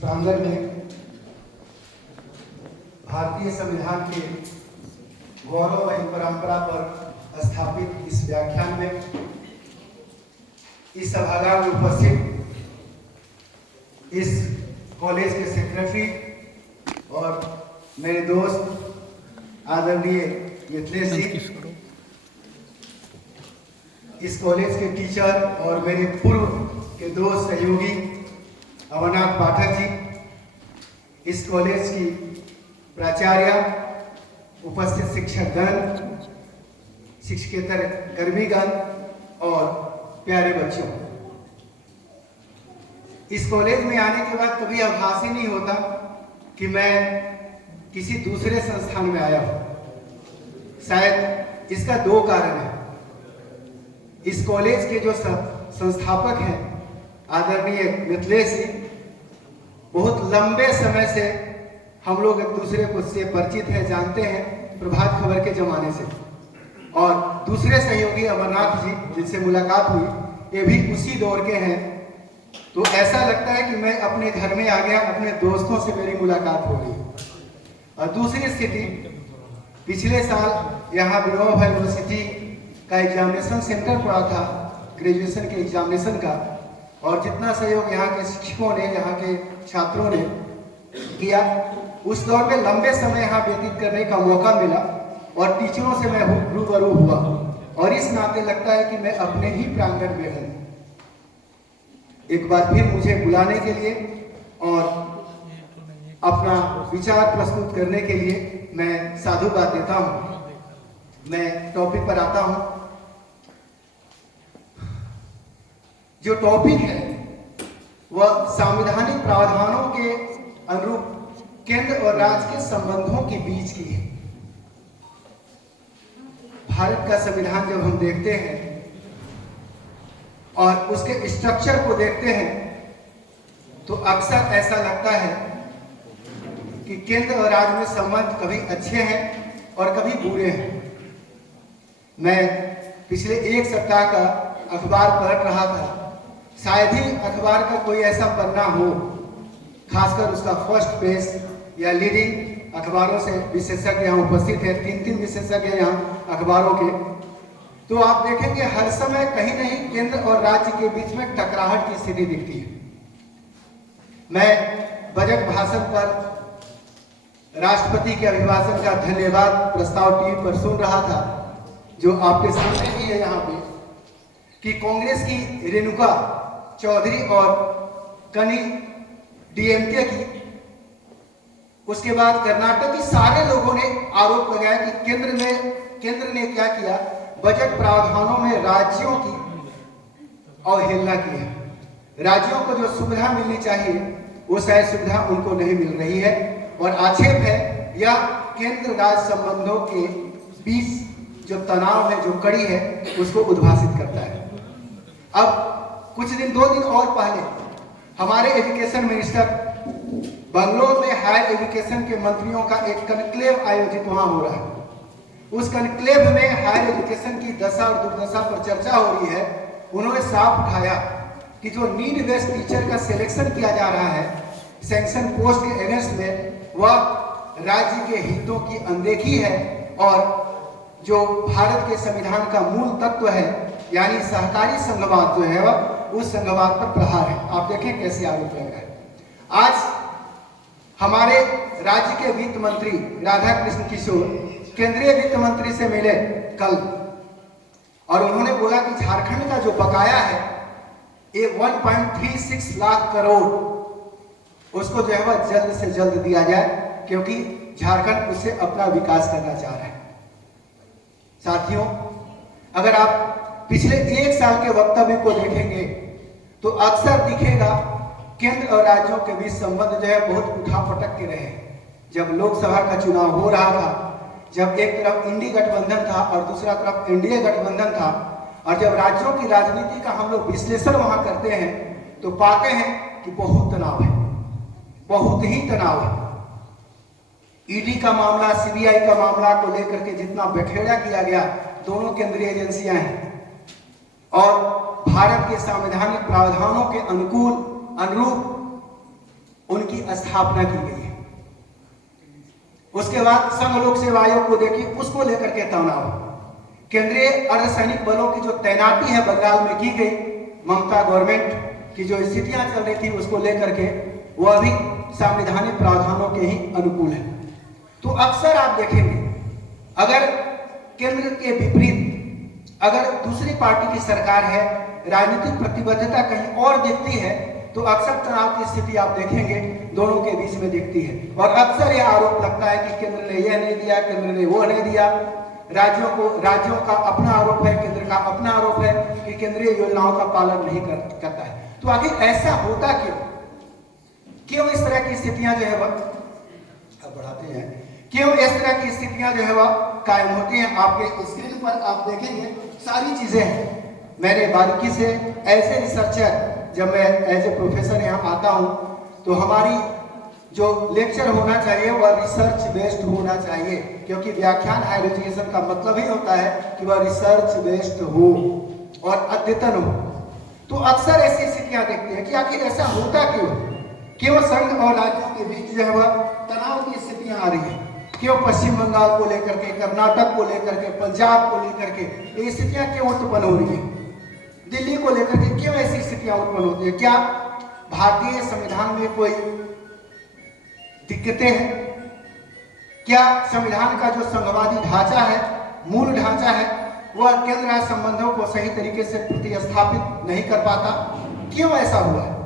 प्रांगण में भारतीय संविधान के गौरवमयी परंपरा पर स्थापित इस व्याख्यान में इस सभागार में उपस्थित इस कॉलेज के सेक्रेटरी और मेरे दोस्त आदरणीय मिथिलेश जी, इस कॉलेज के टीचर और मेरे पूर्व के दोस्त सहयोगी अमरनाथ पाठक जी, इस कॉलेज की प्राचार्य, उपस्थित शिक्षकगण, शिक्षकेतर कर्मीगण और प्यारे बच्चों, इस कॉलेज में आने के बाद कभी आभास ही नहीं होता कि मैं किसी दूसरे संस्थान में आया हूं। शायद इसका दो कारण है। इस कॉलेज के जो संस्थापक हैं आदरणीय मिथिलेश जी, बहुत लंबे समय से हम लोग एक दूसरे को से परिचित हैं, जानते हैं प्रभात खबर के जमाने से। और दूसरे सहयोगी अमरनाथ जी, जिनसे मुलाकात हुई, ये भी उसी दौर के हैं। तो ऐसा लगता है कि मैं अपने घर में आ गया, अपने दोस्तों से मेरी मुलाकात हो रही है। और दूसरी स्थिति, पिछले साल यहाँ विनोबा यूनिवर्सिटी का एग्जामिनेशन सेंटर पड़ा था, ग्रेजुएशन के एग्जामिनेशन का, और जितना सहयोग यहाँ के शिक्षकों ने, यहाँ के छात्रों ने किया, उस दौर में लंबे समय यहाँ व्यतीत करने का मौका मिला और टीचरों से मैं रूबरू हुआ। और इस नाते लगता है कि मैं अपने ही प्रांगण में हूँ। एक बार फिर मुझे बुलाने के लिए और अपना विचार प्रस्तुत करने के लिए मैं साधुवाद देता हूँ। मैं टॉपिक पर आता हूँ। जो टॉपिक है वह संवैधानिक प्रावधानों के अनुरूप केंद्र और राज्य के संबंधों के बीच की है। भारत का संविधान जब हम देखते हैं और उसके स्ट्रक्चर को देखते हैं तो अक्सर ऐसा लगता है कि केंद्र और राज्य में संबंध कभी अच्छे हैं और कभी बुरे हैं। मैं पिछले एक सप्ताह का अखबार पढ़ रहा था। शायद ही अखबार का कोई ऐसा पन्ना हो, खासकर उसका फर्स्ट पेज या लीडिंग, अखबारों से विशेषज्ञ यहाँ उपस्थित है, 3 विशेषज्ञ यहाँ अखबारों के, तो आप देखेंगे हर समय कहीं नहीं केंद्र और राज्य के बीच में टकराहट की स्थिति दिखती है। मैं बजट भाषण पर राष्ट्रपति के अभिभाषण का धन्यवाद प्रस्ताव टीवी पर सुन रहा था, जो आपके सामने ही है यहाँ पे, कि कांग्रेस की रेणुका चौधरी और कनी डीएमके की, उसके बाद कर्नाटक की, सारे लोगों ने आरोप लगाया कि केंद्र ने क्या किया, बजट प्रावधानों में राज्यों की अवहेलना की है। राज्यों को जो सुविधा मिलनी चाहिए वो शायद सुविधा उनको नहीं मिल रही है, और आक्षेप है यह केंद्र राज्य संबंधों के बीच जो तनाव है, जो कड़ी है, उसको उद्भासित करता है। अब कुछ दिन, 2 दिन और पहले हमारे एजुकेशन मिनिस्टर बंगलोर में हायर एजुकेशन के मंत्रियों का एक कनक्लेव आयोजित वहां हो रहा है। उस कनक्लेव में हायर एजुकेशन की दशा और दुर्दशा पर चर्चा हो रही है। उन्होंने साफ उठाया कि जो नीड बेस्ड टीचर का सिलेक्शन किया जा रहा है सैंक्शन पोस्ट के अगेंस्ट में, वह राज्य के हितों की अनदेखी है और जो भारत के संविधान का मूल तत्व है, यानी सहकारी संघवाद जो है, वह उस संघवाद पर प्रहार है। आप देखें कैसे आरोप लग रहा है। आज हमारे राज्य के वित्त मंत्री राधाकृष्ण किशोर केंद्रीय वित्त मंत्री से मिले कल, और उन्होंने बोला कि झारखंड का जो बकाया है ये 1.36 लाख करोड़, उसको जो है वह जल्द से जल्द दिया जाए, क्योंकि झारखंड उससे अपना विकास करना चाह रहा है। साथियों, अगर आप पिछले 1 साल के वक्तव्य को देखेंगे तो अक्सर दिखेगा केंद्र और राज्यों के बीच संबंध जो है बहुत उठापटक के रहे। जब लोकसभा का चुनाव हो रहा था, जब एक तरफ इंडी गठबंधन था और दूसरा तरफ एनडीए गठबंधन था, और जब राज्यों की राजनीति का हम लोग विश्लेषण वहां करते हैं तो पाते हैं कि बहुत तनाव है, बहुत ही तनाव है। ईडी का मामला, सीबीआई का मामला को लेकर के जितना बखेड़ा किया गया, दोनों केंद्रीय एजेंसियां हैं, और भारत के संवैधानिक प्रावधानों के अनुरूप उनकी स्थापना की गई है। उसके बाद संघ लोक सेवा आयोग को देखिए, उसको लेकर के तनाव, केंद्रीय अर्धसैनिक बलों की जो तैनाती है बंगाल में की गई, ममता गवर्नमेंट की जो स्थितियां चल रही थी उसको लेकर के, वो अभी संवैधानिक प्रावधानों के ही अनुकूल है। तो अक्सर आप देखेंगे, अगर केंद्र के विपरीत अगर दूसरी पार्टी की सरकार है, राजनीतिक प्रतिबद्धता कहीं और दिखती है, तो अक्सर तनाव की स्थिति आप देखेंगे दोनों के बीच में दिखती है। और अक्सर यह आरोप लगता है कि केंद्र ने यह नहीं दिया, केंद्र ने वो नहीं दिया। राज्यों का अपना आरोप है, केंद्र का अपना आरोप है कि केंद्रीय योजनाओं का पालन नहीं करता है। तो आखिर ऐसा होता क्यों इस तरह की स्थितियां जो है वह बढ़ाते हैं, क्यों इस तरह की स्थितियां जो है वह कायम होती हैं? आपके स्क्रीन पर आप देखेंगे सारी चीजें हैं। मैंने बारीकी से एज ए रिसर्चर, जब मैं एज ए प्रोफेसर यहाँ आता हूँ, तो हमारी जो लेक्चर होना चाहिए वह रिसर्च बेस्ड होना चाहिए, क्योंकि व्याख्यान हायर एजुकेशन का मतलब ही होता है कि वह रिसर्च बेस्ड हो और अद्यतन हो। तो अक्सर ऐसी स्थितियां देखते हैं कि आखिर ऐसा होता क्यों संघ और राज्यों के बीच जो है वह तनाव की स्थितियां आ रही है? क्यों पश्चिम बंगाल को लेकर के, कर्नाटक को लेकर के, पंजाब को लेकर के ये स्थितियां क्यों उत्पन्न हो रही है? दिल्ली को लेकर के क्यों ऐसी स्थितियां उत्पन्न होती है? क्या भारतीय संविधान में कोई दिक्कतें हैं? क्या संविधान का जो संघवादी ढांचा है, मूल ढांचा है, वह केंद्र राज्य संबंधों को सही तरीके से प्रतिस्थापित नहीं कर पाता? क्यों ऐसा हुआ है?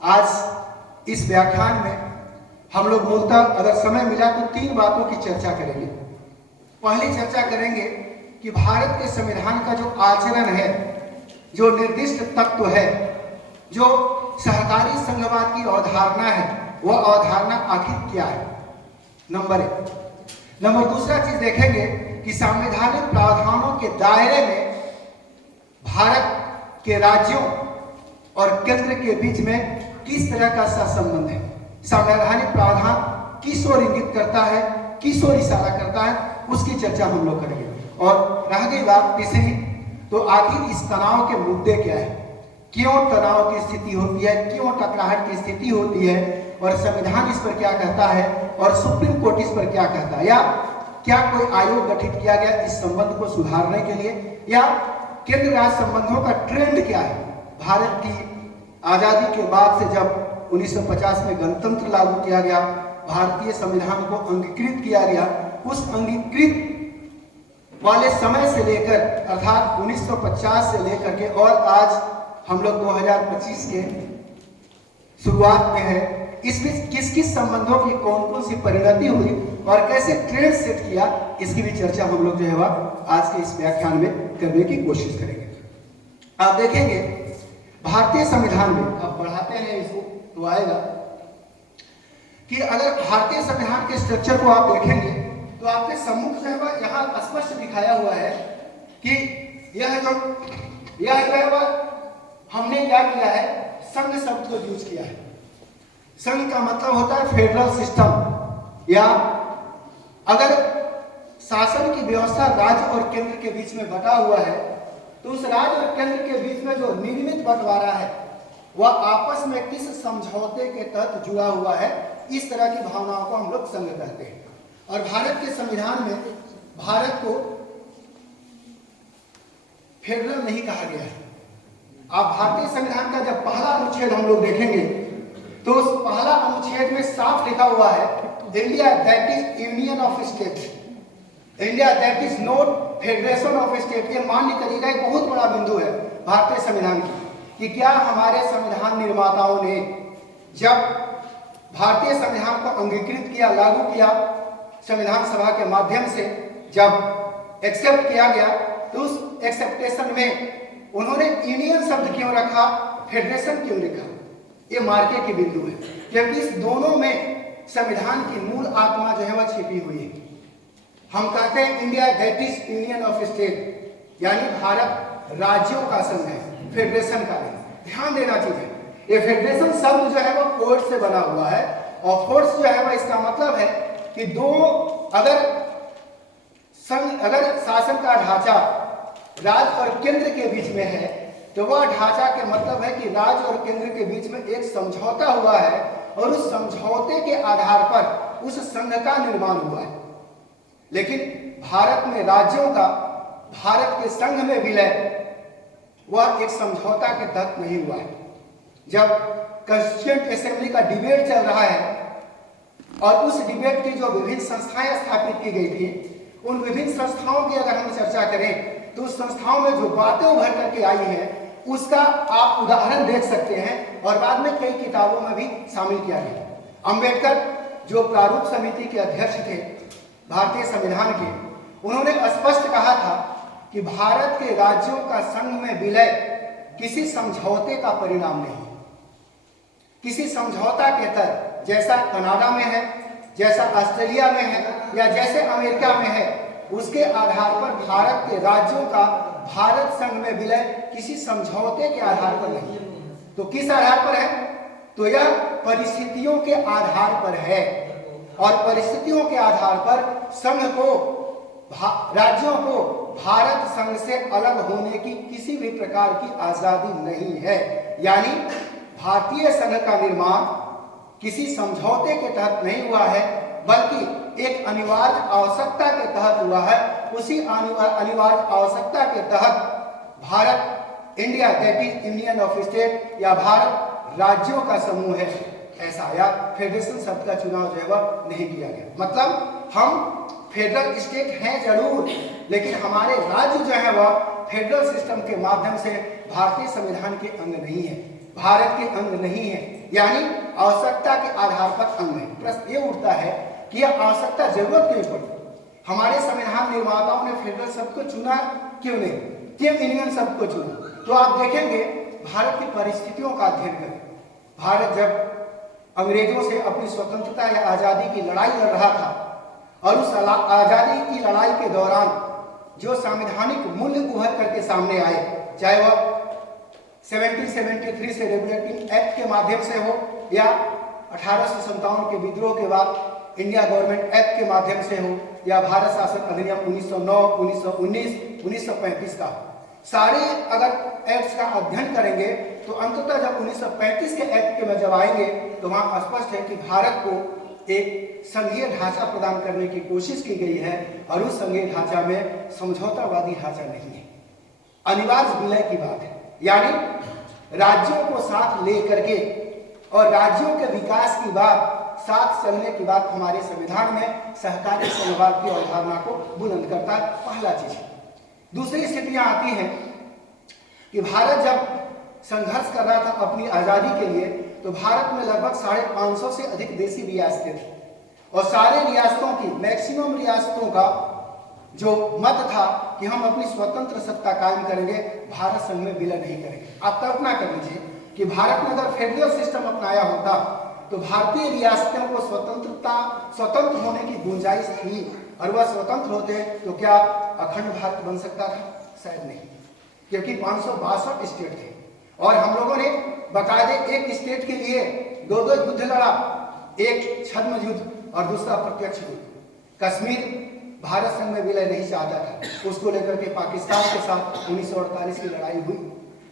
आज इस व्याख्यान में हम लोग मूलतः, अगर समय मिला तो 3 बातों की चर्चा करेंगे। पहली चर्चा करेंगे कि भारत के संविधान का जो आचरण है, जो निर्दिष्ट तत्व है, जो सहकारी संघवाद की अवधारणा है, वह अवधारणा आखिर क्या है? नंबर 1। नंबर दूसरा चीज देखेंगे कि संवैधानिक प्रावधानों के दायरे में भारत के राज्यों और केंद्र के बीच में किस तरह का सहसंबंध है। संवैधानिक प्रावधान किस ओर इंगित करता है, किस ओर इशारा करता है, उसकी चर्चा हम लोग करेंगे। और रह गई बात तीसरी, तो आखिर इस तनाव के मुद्दे क्या है? क्यों तनाव की स्थिति होती है, क्यों टकराहट की स्थिति होती है, और संविधान इस पर क्या कहता है, और सुप्रीम कोर्ट इस पर क्या कहता है, या क्या कोई आयोग गठित किया गया इस संबंध को सुधारने के लिए, या केंद्र राज्य संबंधों का ट्रेंड क्या है? भारत की आजादी के बाद से जब 1950 में गणतंत्र लागू किया गया, भारतीय संविधान को अंगीकृत किया गया, उस अंगीकृत वाले समय से लेकर, अर्थात 1950 से लेकर के, और आज हम लोग 2025 के शुरुआत में है, इस बीच किस किस संबंधों की कौन कौन सी परिणति हुई और कैसे ट्रेंड सेट किया, इसकी भी चर्चा हम लोग जो है वह आज के इस व्याख्यान में करने की कोशिश करेंगे। आप देखेंगे भारतीय संविधान में, अब बढ़ाते हैं इसको तो आएगा कि अगर भारतीय संविधान के स्ट्रक्चर को आप देखेंगे तो आपके सम्मुख जो है वह यहाँ स्पष्ट दिखाया हुआ है कि यह जो है वह हमने क्या किया है, संघ शब्द को यूज किया है। संघ का मतलब होता है फेडरल सिस्टम, या अगर शासन की व्यवस्था राज्य और केंद्र के बीच में बटा हुआ है, तो उस राज्य और केंद्र के बीच में जो निर्मित बंटवारा है वह आपस में किस समझौते के तहत जुड़ा हुआ है, इस तरह की भावनाओं को हम लोग संघ कहते हैं। और भारत के संविधान में भारत को फेडरल नहीं कहा गया है। आप भारतीय संविधान का जब पहला अनुच्छेद हम लोग देखेंगे तो उस पहला अनुच्छेद में साफ लिखा हुआ है, India that is union of state, India that is not federation of state. ये मान्य करिएगा, एक बहुत बड़ा बिंदु है भारतीय संविधान की, कि क्या हमारे संविधान निर्माताओं ने जब भारतीय संविधान को अंगीकृत किया, लागू किया, संविधान सभा के माध्यम से जब एक्सेप्ट किया गया, तो उस एक्सेप्टेशन में उन्होंने यूनियन शब्द क्यों रखा, फेडरेशन क्यों लिखा? ये मार्के की बिंदु है, क्योंकि इस दोनों में संविधान की मूल आत्मा जो है वह छिपी हुई है। हम कहते हैं India that is union of state, यानी भारत राज्यों का संघ है, फेडरेशन का नहीं। ध्यान देना चाहिए, ये फेडरेशन शब्द जो है वो फोर्स से बना हुआ है, और फोर्स जो है वह इसका मतलब है कि अगर शासन का ढांचा राज्य और केंद्र के बीच में है, तो वह ढांचा के मतलब है कि राज्य और केंद्र के बीच में एक समझौता हुआ है और उस समझौते के आधार पर उस संघ का निर्माण हुआ है। लेकिन भारत में राज्यों का भारत के संघ में विलय वह एक समझौता के तहत नहीं हुआ है। जब कॉन्स्टिट्यूएंट असेंबली का डिबेट चल रहा है और उस डिबेट की जो विभिन्न संस्थाएं स्थापित की गई थी, उन विभिन्न संस्थाओं की अगर हम चर्चा करें तो उस संस्थाओं में जो बातें उभर करके आई हैं उसका आप उदाहरण देख सकते हैं और बाद में कई किताबों में भी शामिल किया गया। अंबेडकर जो प्रारूप समिति के अध्यक्ष थे भारतीय संविधान के, उन्होंने स्पष्ट कहा था कि भारत के राज्यों का संघ में विलय किसी समझौते का परिणाम नहीं, किसी समझौता के तहत जैसा कनाडा में है, जैसा ऑस्ट्रेलिया में है या जैसे अमेरिका में है, उसके आधार पर भारत के राज्यों का भारत संघ में विलय किसी समझौते के आधार पर नहीं। तो किस आधार पर है? तो यह परिस्थितियों के आधार पर है और परिस्थितियों के आधार पर संघ को, राज्यों को भारत संघ से अलग होने की किसी भी प्रकार की आजादी नहीं है। यानी भारतीय संघ का निर्माण किसी समझौते के तहत नहीं हुआ है, बल्कि एक अनिवार्य आवश्यकता के तहत हुआ है। उसी अनिवार्य आवश्यकता के तहत Bharat, India that is union of state या भारत राज्यों का समूह है, ऐसा या फेडरेशन शब्द का चुनाव जो है वह नहीं किया गया। मतलब हम फेडरल स्टेट हैं जरूर, लेकिन हमारे राज्य जो है वह फेडरल सिस्टम के माध्यम से भारतीय संविधान के अंग नहीं है, भारत के अंग नहीं है, यानी आवश्यकता के आधार पर अंग है। प्रश्न ये उठता है कि यह आवश्यकता जरूरत क्यों पड़ी? हमारे संविधान निर्माताओं ने फेडरल शब्द को चुना क्यों नहीं, क्यों यूनियन शब्द को चुना? तो आप देखेंगे भारत की परिस्थितियों का अध्ययन करें। भारत जब अंग्रेजों से अपनी स्वतंत्रता या आजादी की लड़ाई लड़ रहा था और उस आजादी की लड़ाई के दौरान जो संवैधानिक मूल्य उभर करके सामने आए, चाहे वह 1773 से रेगुलेटिंग एक्ट के माध्यम से हो या 1857 के विद्रोह के बाद इंडिया गवर्नमेंट एक्ट के माध्यम से हो या भारत शासन अधिनियम 1909, 1919, 1935 का, सारे अगर एक्ट्स का अध्ययन करेंगे तो अंततः जब 1935 के एक्ट के में जब आएंगे तो वहां स्पष्ट है कि भारत को एक संघीय ढांचा प्रदान करने की कोशिश की गई है और उस संघीय ढांचा में समझौतावादी ढांचा नहीं है, अनिवार्य विलय की बात है। यानी राज्यों को साथ लेकर के और राज्यों के विकास की बात, साथ चलने की बात हमारे संविधान में सहकारी संघवाद की अवधारणा को बुलंद करता है। पहला चीज। दूसरी स्थितियां आती हैं कि भारत जब संघर्ष कर रहा था अपनी आजादी के लिए, तो भारत में लगभग 550 से अधिक देशी रियासतें थी और सारे रियासतों की, मैक्सिमम रियासतों का जो मत था कि हम अपनी स्वतंत्र सत्ता कायम करेंगे, भारत संघ में विलय नहीं करेंगे। आप कल्पना कर लीजिए कि भारत में अगर फेडरल सिस्टम अपनाया होता तो भारतीय रियासतों को स्वतंत्र होने की गुंजाइश थी और वह स्वतंत्र होते तो क्या अखंड भारत बन सकता था? शायद नहीं, क्योंकि 562 स्टेट थे और हम लोगों ने बाकायदे एक स्टेट के लिए दो युद्ध लड़ा, एक छद्म युद्ध और दूसरा प्रत्यक्ष युद्ध। कश्मीर भारत संघ में विलय नहीं चाहता था, उसको लेकर के पाकिस्तान के साथ 1948 की लड़ाई हुई।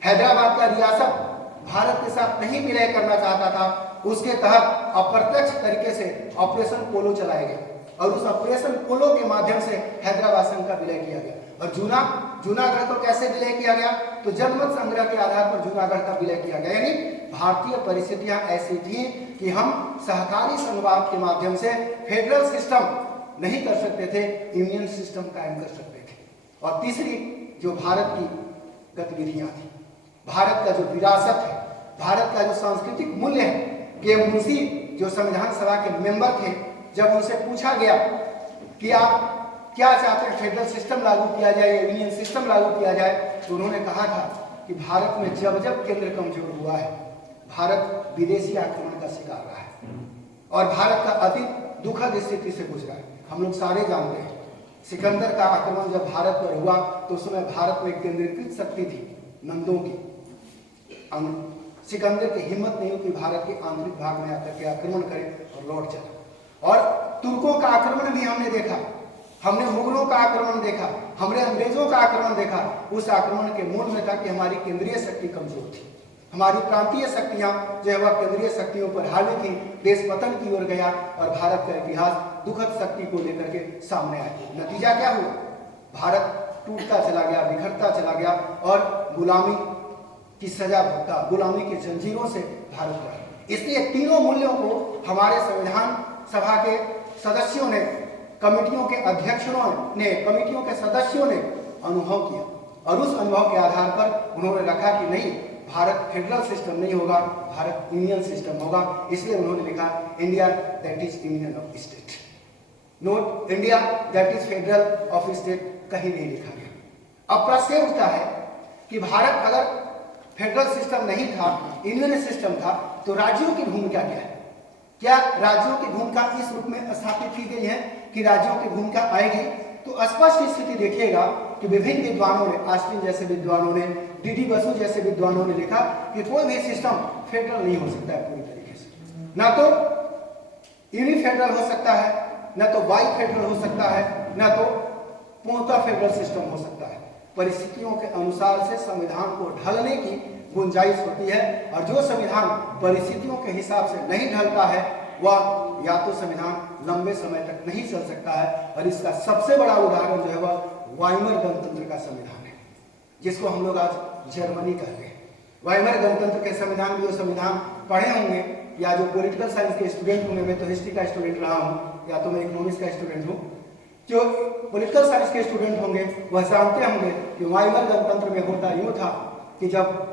हैदराबाद का रियासत भारत के साथ नहीं विलय करना चाहता था, उसके तहत अप्रत्यक्ष तरीके से ऑपरेशन पोलो चलाया गया और उस ऑपरेशन पोलो के माध्यम से हैदराबाद संघ का विलय किया गया। और जूनागढ़ को कैसे विलय किया गया? तो जनमत संग्रह के आधार पर जूनागढ़ का विलय किया गया। यानी भारतीय परिस्थितियां ऐसी थी कि हम सहकारी संघवाद के माध्यम से फेडरल सिस्टम नहीं कर सकते थे, यूनियन सिस्टम कायम कर सकते थे। और तीसरी जो भारत की गतिविधियां थी, भारत का जो विरासत है, भारत का जो सांस्कृतिक मूल्य है, के मुंशी जो संविधान सभा के मेंबर थे, जब उनसे पूछा गया कि आप क्या चाहते हैं, फेडरल सिस्टम लागू किया जाए या यूनियन सिस्टम लागू किया जाए, तो उन्होंने कहा था कि भारत में जब जब केंद्र कमजोर हुआ है, भारत विदेशी आक्रमण का शिकार रहा है और भारत का अतीत दुखद स्थिति से गुजरा है। हम लोग सारे जानते हैं सिकंदर का आक्रमण जब भारत पर हुआ तो उस समय भारत में केंद्रीकृत शक्ति थी नंदों की। सिकंदर की हिम्मत नहीं हुई कि भारत के आंतरिक भाग में आकर के आक्रमण करे और लौट चला। और तुर्कों का आक्रमण भी हमने देखा, हमने मुगलों का आक्रमण देखा, हमने अंग्रेजों का आक्रमण देखा। उस आक्रमण के मूल में था कि हमारी केंद्रीय शक्ति कमजोर थी। हमारी प्रांतीय शक्तियां जो है वह केंद्रीय शक्तियों पर हावी थी, देश पतन की ओर गया और भारत का इतिहास दुखद शक्ति को लेकर के सामने आया। नतीजा क्या हुआ? भारत टूटता चला गया, बिखरता चला गया और गुलामी की सजा भुगता, गुलामी की जंजीरों से भारत लड़ा। इसलिए तीनों मूल्यों को हमारे संविधान सभा के सदस्यों ने, कमेटियों के अध्यक्षों ने, कमेटियों के सदस्यों ने अनुभव किया और उस अनुभव के आधार पर उन्होंने रखा कि नहीं, भारत फेडरल सिस्टम नहीं होगा, भारत यूनियन सिस्टम होगा। इसलिए उन्होंने लिखा India that is union of state, note India that is federal of state कहीं नहीं लिखा गया। अब प्रश्न उठता है कि भारत अगर फेडरल सिस्टम नहीं था, यूनियन सिस्टम था, तो राज्यों की भूमिका क्या है? क्या राज्यों की भूमिका इस रूप में स्थापित की गई है कि राज्यों की भूमिका आएगी? तो स्पष्ट स्थिति देखिएगा कि विभिन्न विद्वानों ने, ऑस्टिन जैसे विद्वानों ने, डी बसु जैसे विद्वानों ने लिखा कि कोई भी सिस्टम फेडरल नहीं हो सकता है पूरी तरीके से। ना तो यूनिफेडरल हो सकता है, ना तो बाई फेडरल हो सकता है, ना तो पूर्णतः फेडरल सिस्टम हो सकता है। परिस्थितियों के अनुसार से संविधान को ढलने की गुंजाइश होती है और जो संविधान परिस्थितियों के हिसाब से नहीं ढलता है वह या तो संविधान लंबे समय तक नहीं चल सकता है। और इसका सबसे बड़ा उदाहरण जो है वह वाइमर गणतंत्र का संविधान है, जिसको हम लोग आज जर्मनी कहते हैं। वाइमर गणतंत्र के संविधान, जो संविधान पढ़े होंगे या जो पॉलिटिकल साइंस के स्टूडेंट होंगे, मैं तो हिस्ट्री का स्टूडेंट रहा हूँ या तो मैं इकोनॉमिक्स का स्टूडेंट हूँ, जो पॉलिटिकल साइंस के स्टूडेंट होंगे वह जानते होंगे कि वाइमर गणतंत्र में होता यूँ था कि जब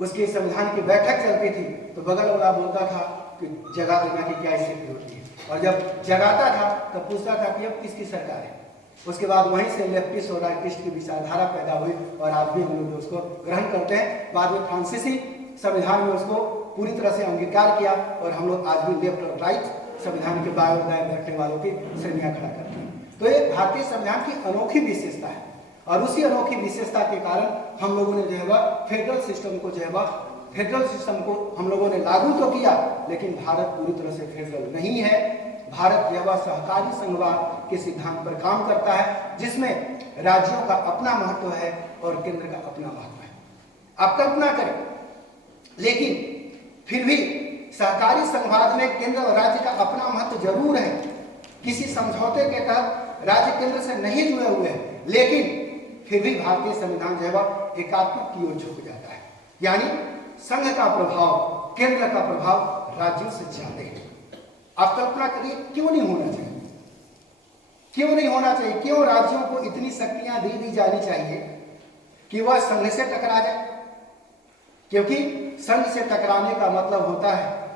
उसके संविधान की बैठक चलती थी तो बगल वाला बोलता था कि जगा देना की क्या स्थिति होती है, और जब जगाता था तब पूछता था कि अब किसकी सरकार है। उसके बाद वहीं से लेफ्टिस्ट और राइटिस्ट की विचारधारा पैदा हुई और आज भी हम लोग उसको ग्रहण करते हैं। बाद में फ्रांसीसी संविधान में उसको पूरी तरह से अंगीकार किया और हम लोग आज भी लेफ्ट और राइट संविधान के बाएं और दाएं बैठने वालों की श्रेणियां खड़ा करते हैं। तो ये भारतीय संविधान की अनोखी विशेषता है और उसी अनोखी विशेषता के कारण हम लोगों ने जो है वह फेडरल सिस्टम को जो है वह फेडरल सिस्टम को हम लोगों ने लागू तो किया, लेकिन भारत पूरी तरह से फेडरल नहीं है। भारत यह वह सहकारी संघवाद के सिद्धांत पर काम करता है जिसमें राज्यों का अपना महत्व है और केंद्र का अपना महत्व है। आप कल्पना करें, लेकिन फिर भी सहकारी संघवाद में केंद्र और राज्य का अपना महत्व जरूर है। किसी समझौते के तहत राज्य केंद्र से नहीं जुड़े हुए हैं, लेकिन फिर भी भारतीय संविधान जो है वह एकात्मक की ओर झुक जाता है, यानी संघ का प्रभाव, केंद्र का प्रभाव राज्यों से ज्यादा है। आप कल्पना करिए, क्यों नहीं होना चाहिए? क्यों नहीं होना चाहिए? क्यों राज्यों को इतनी शक्तियां दी जानी चाहिए कि वह संघ से टकरा जाए? क्योंकि संघ से टकराने का मतलब होता है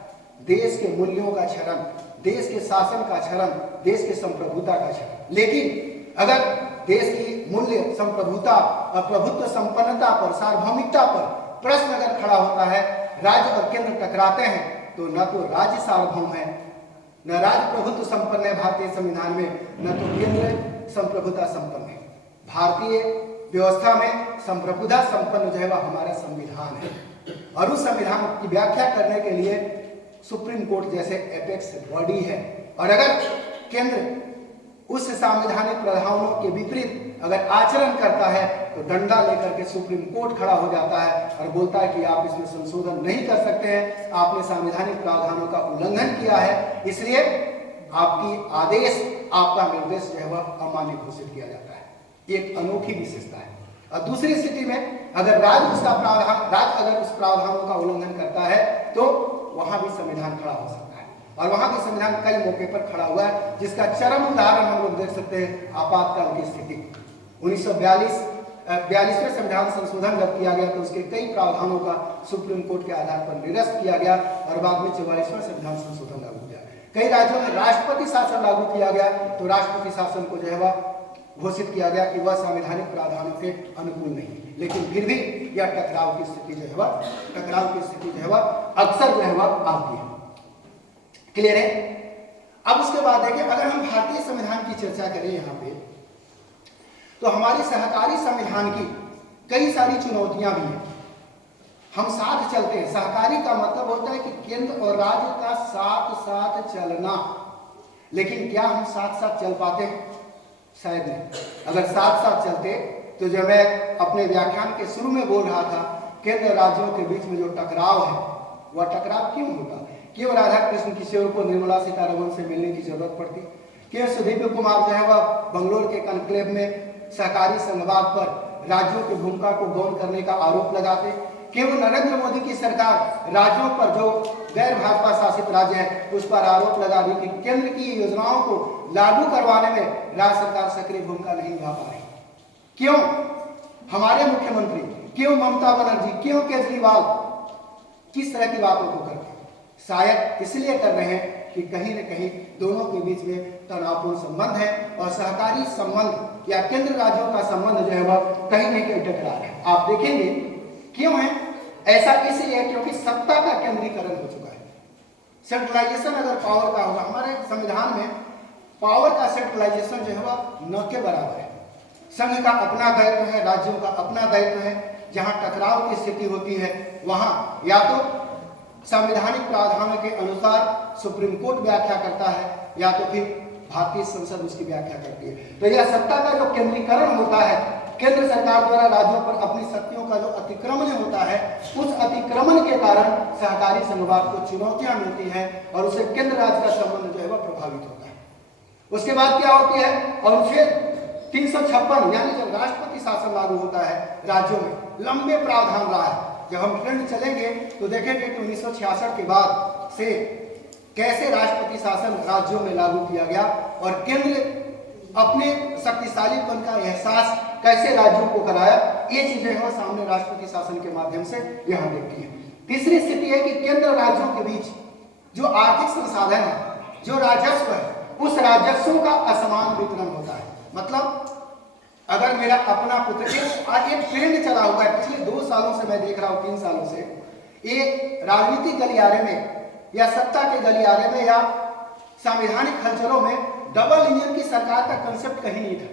देश के मूल्यों का क्षरण, देश के शासन का क्षरण, देश के संप्रभुता का क्षरण। लेकिन अगर देश की मूल्य, संप्रभुता और प्रभुत्व संपन्नता पर, सार्वभौमिकता पर प्रश्न अगर खड़ा होता है, राज्य और केंद्र टकराते हैं, तो न तो राज्य सार्वभौम है, न राज्य प्रभुत्व संपन्न है भारतीय संविधान में, न तो केंद्र संप्रभुता संपन्न है। भारतीय व्यवस्था में संप्रभुता संपन्न जो है वह हमारा संविधान है और उस संविधान की व्याख्या करने के लिए सुप्रीम कोर्ट जैसे एपेक्स बॉडी है। और अगर केंद्र उस संवैधानिक प्रावधानों के विपरीत अगर आचरण करता है तो डंडा लेकर के सुप्रीम कोर्ट खड़ा हो जाता है और बोलता है कि आप इसमें संशोधन नहीं कर सकते हैं, आपने संवैधानिक प्रावधानों का उल्लंघन किया है, इसलिए आपकी आदेश, आपका निर्देश जो है वह अमान्य घोषित किया जाता है। एक अनोखी विशेषता है। और दूसरी स्थिति में अगर राज्य अगर उस प्रावधानों का उल्लंघन करता है तो वहां भी संविधान खड़ा हो सकता है और वहां भी संविधान कई मौके पर खड़ा हुआ है, जिसका चरम उदाहरण हम लोग देख सकते हैं आपातकाल की स्थिति। 1942 में संविधान संशोधन जब किया गया तो उसके कई प्रावधानों का सुप्रीम कोर्ट के आधार पर निरस्त किया गया और बाद में 44वां संविधान संशोधन लागू किया। कई राज्यों में राष्ट्रपति शासन लागू किया गया तो राष्ट्रपति शासन को जो है वह घोषित किया गया कि वह संवैधानिक प्रावधानों के अनुकूल नहीं, लेकिन फिर भी यह टकराव की स्थिति जो है वह अक्सर जो है वह आती है। क्लियर है? अब उसके बाद देखिए, अगर हम भारतीय संविधान की चर्चा करें यहाँ पे तो हमारी सहकारी संविधान की कई सारी चुनौतियां भी हैं। हम साथ चलते हैं, सहकारी का मतलब होता है कि केंद्र और राज्य का साथ साथ चलना, लेकिन क्या हम साथ साथ चल पाते हैं? शायद नहीं। अगर साथ साथ चलते तो जो मैं अपने व्याख्यान के शुरू में बोल रहा था केंद्र राज्यों के बीच में जो टकराव है वह टकराव क्यों होता? क्यों राधा कृष्ण किशोर को निर्मला सीतारमण से मिलने की जरूरत पड़ती? क्यों सुदीप कुमार जो है वह बंगलोर के कॉन्क्लेव में सहकारी संघवाद पर राज्यों की भूमिका को गौण करने का आरोप लगाते? क्यों नरेंद्र मोदी की सरकार राज्यों पर जो गैर भाजपा शासित राज्य है उस पर आरोप लगा दी कि केंद्र की योजनाओं को लागू करवाने में राज्य सरकार सक्रिय भूमिका नहीं निभा पा रही? क्यों हमारे मुख्यमंत्री, क्यों ममता बनर्जी, क्यों केजरीवाल किस तरह की बातों को करते हैं? शायद इसलिए कर रहे हैं कि कहीं न कहीं दोनों के बीच में तनावपूर्ण संबंध है और सहकारी संबंध या केंद्र राज्यों का संबंध जो है वह कहीं न कहीं टकरा रहा है। आप देखेंगे क्यों है ऐसा? इसलिए क्योंकि सत्ता का केंद्रीकरण हो चुका है। सेंट्रलाइजेशन अगर पावर का होगा, हमारे संविधान में पावर का सेंट्रलाइजेशन जो है वह न के बराबर है। संघ का अपना दायित्व है, राज्यों का अपना दायित्व है। जहां टकराव की स्थिति होती है वहां या तो संवैधानिक प्रावधानों के अनुसार सुप्रीम कोर्ट व्याख्या करता है या तो फिर भारतीय संसद उसकी व्याख्या करती है। तो यह सत्ता का जो केंद्रीकरण होता है, केंद्र सरकार द्वारा राज्यों पर अपनी शक्तियों का जो अतिक्रमण होता है, उस अतिक्रमण के कारण सहकारी संघवाद को चुनौतियां मिलती हैं और उससे केंद्र राज्य का संबंध जो है वह प्रभावित होता है। उसके बाद क्या होती है? अनुच्छेद 356 यानी जब राष्ट्रपति शासन लागू होता है राज्यों में, लंबे प्रावधान रहा है। जब हम ट्रेंड चलेंगे तो देखेंगे कि 1966 के बाद से कैसे राष्ट्रपति शासन राज्यों में लागू किया गया और केंद्र अपने शक्तिशालीपन का एहसास कैसे राज्यों को कराया। ये चीजें हैं सामने राष्ट्रपति शासन के माध्यम से यहां देखती है। तीसरी स्थिति है कि केंद्र राज्यों के बीच जो आर्थिक संसाधन है, जो राजस्व है, उस राजस्व का असमान वितरण होता है। मतलब अगर मेरा अपना पुत्र, आज एक ट्रेंड चला हुआ है पिछले 2 सालों से, मैं देख रहा हूं 3 सालों से, एक राजनीतिक गलियारे में या सत्ता के गलियारे में या संवैधानिक हलचलों में डबल इंजन की सरकार का कंसेप्ट कहीं नहीं था।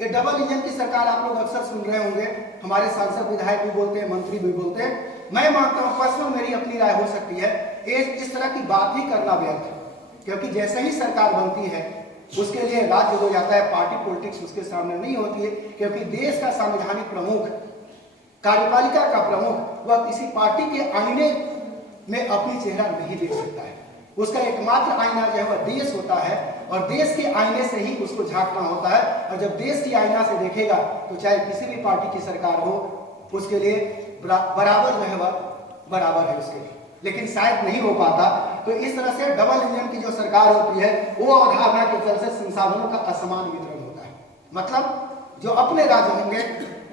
ये डबल इंजन की सरकार आप लोग अक्सर सुन रहे होंगे, हमारे सांसद विधायक भी बोलते हैं, मंत्री भी बोलते हैं। मैं मानता हूं, पर्सनल मेरी अपनी राय हो सकती है, इस तरह की बात ही करना व्यर्थ है, क्योंकि जैसे ही सरकार बनती है उसके लिए राज्य हो जाता है, पार्टी पॉलिटिक्स उसके सामने नहीं होती है, क्योंकि देश का संवैधानिक प्रमुख, कार्यपालिका का प्रमुख, वह किसी पार्टी के आईने में अपनी चेहरा नहीं देख सकता है। उसका एकमात्र आईना जो है वह देश होता है और देश के आईने से ही उसको झांकना होता है। और जब देश की आईना से देखेगा तो चाहे किसी भी पार्टी की सरकार हो, उसके लिए बराबर जो है वह बराबर है उसके लिए, लेकिन शायद नहीं हो पाता। तो इस तरह से डबल इंजन की जो सरकार होती है वो अवधारणा के चलते संसाधनों का असमान वितरण होता है। मतलब जो अपने राज्य होंगे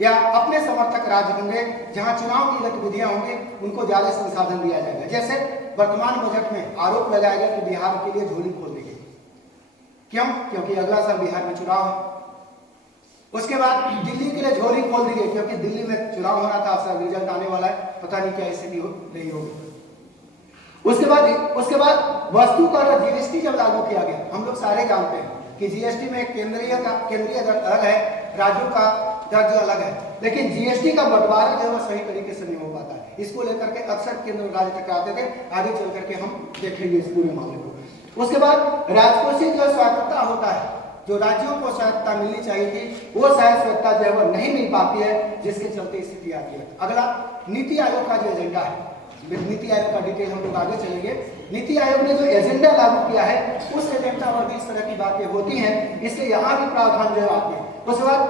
या अपने समर्थक राज्य होंगे, जहां चुनाव की गतिविधियां होंगी, उनको ज्यादा संसाधन दिया जाएगा। जैसे वर्तमान बजट में आरोप लगाया गया कि बिहार के लिए झोली खोल दी गई। क्यों? क्योंकि अगला साल बिहार में चुनाव है। उसके बाद दिल्ली के लिए झोली खोल दी गई क्योंकि दिल्ली में चुनाव होना था, अफसर रिजल्ट आने वाला है, पता नहीं क्या स्थिति हो रही होगी। उसके बाद वस्तु कर जीएसटी जब लागू किया गया, हम लोग सारे जानते हैं कि जीएसटी में केंद्रीय दर अलग है, राज्यों का दर जो अलग है, लेकिन जीएसटी का बंटवारा जो है सही तरीके से नहीं हो पाता है। इसको लेकर के अक्सर केंद्र राज्य टकराते थे। आगे चल करके हम देखेंगे इस पूरे मामले को। उसके बाद राजकोषीय जो स्वायत्तता होता है, जो राज्यों को स्वायत्तता मिलनी चाहिए थी, वो शायद स्वायत्तता जो है वो नहीं मिल पाती है, जिसके चलते स्थिति आती है। अगला नीति आयोग का जो एजेंडा है, नीति आयोग का डिटेल हम लोग आगे चलेंगे। नीति आयोग ने जो एजेंडा लागू किया है उस एजेंडा पर भी इस तरह की बातें होती हैं, इसलिए यहाँ भी प्रावधान जो आते हैं। उसके बाद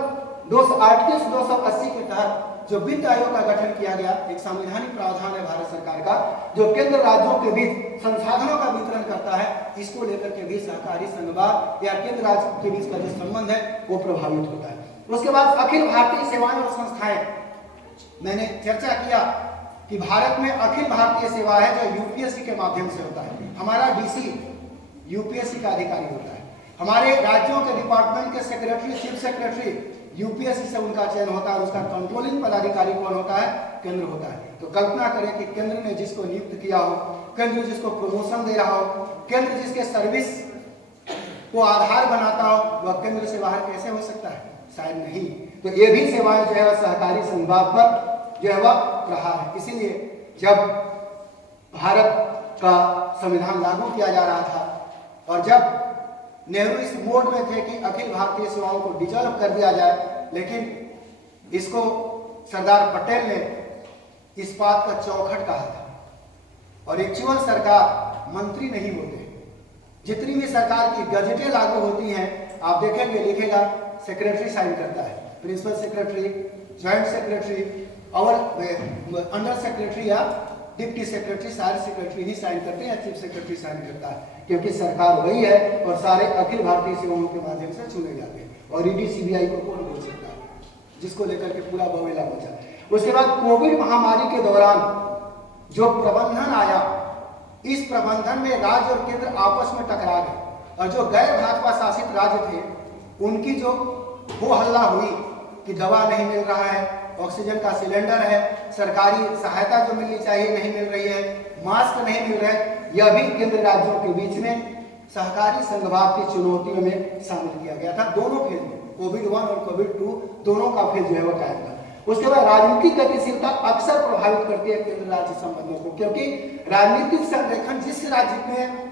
280 के तहत जो वित्त आयोग का गठन किया गया, एक संवैधानिक प्रावधान है भारत सरकार का, जो केंद्र राज्यों के बीच संसाधनों का वितरण करता है। इसको लेकर के भी सहकारी संघवाद या केंद्र राज्य के बीच का जो संबंध है वो प्रभावित होता है। उसके बाद अखिल भारतीय सेवाएं और संस्थाएं, मैंने चर्चा किया कि भारत में अखिल भारतीय सेवा है जो यूपीएससी के माध्यम से होता है। हमारा डीसी यूपीएससी का अधिकारी होता है। हमारे राज्यों के डिपार्टमेंट के सेक्रेटरी, चीफ सेक्रेटरी यूपीएससी से उनका चयन होता है। उसका कंट्रोलिंग पदाधिकारी कौन होता है? केंद्र होता है। तो कल्पना करें कि केंद्र ने जिसको नियुक्त किया हो, केंद्र जिसको प्रमोशन दे रहा हो, केंद्र जिसके सर्विस को आधार बनाता हो, वह केंद्र से बाहर कैसे हो सकता है? शायद नहीं। तो ये भी सेवाएं जो है सहकारी संघवाद पर जो है वह रहा है। इसीलिए जब भारत का संविधान लागू किया जा रहा था और जब नेहरू इस मोड में थे कि अखिल भारतीय सेवाओं को डिसॉल्व कर दिया जाए, लेकिन इसको सरदार पटेल ने इस बात का चौखट कहा था। और एक्चुअल सरकार मंत्री नहीं होते, जितनी भी सरकार की गजटें लागू होती हैं आप देखेंगे लिखेगा सेक्रेटरी साइन करता है, प्रिंसिपल सेक्रेटरी, ज्वाइंट सेक्रेटरी और अंडर सेक्रेटरी या डिप्टी सेक्रेटरी, सारे सेक्रेटरी ही साइन करते हैं या चीफ सेक्रेटरी साइन करता है, क्योंकि सरकार वही है और सारे अखिल भारतीय सेवाओं के माध्यम से चुने जाते हैं। और ईडी सीबीआई को कौन बोल सकता है, जिसको लेकर के पूरा बवेला बचा। उसके बाद कोविड महामारी के दौरान जो प्रबंधन आया, इस प्रबंधन में राज्य और केंद्र आपस में टकरा गए और जो गैर भाजपा शासित राज्य थे उनकी जो हो हल्ला हुई कि दवा नहीं मिल रहा है, ऑक्सीजन का सिलेंडर है, सरकारी सहायता जो मिलनी चाहिए नहीं मिल रही है, मास्क नहीं मिल रहे, यह भी केंद्र राज्यों के बीच में सहकारी संघवाद की चुनौतियों में शामिल किया गया था। दोनों फेज में, कोविड 1 और कोविड 2 दोनों का फेज जो है वो कायम था। उसके बाद राजनीतिक गतिशीलता अक्सर प्रभावित करती है केंद्र राज्य संबंधों को, क्योंकि राजनीतिक संरेखन जिस राज्य में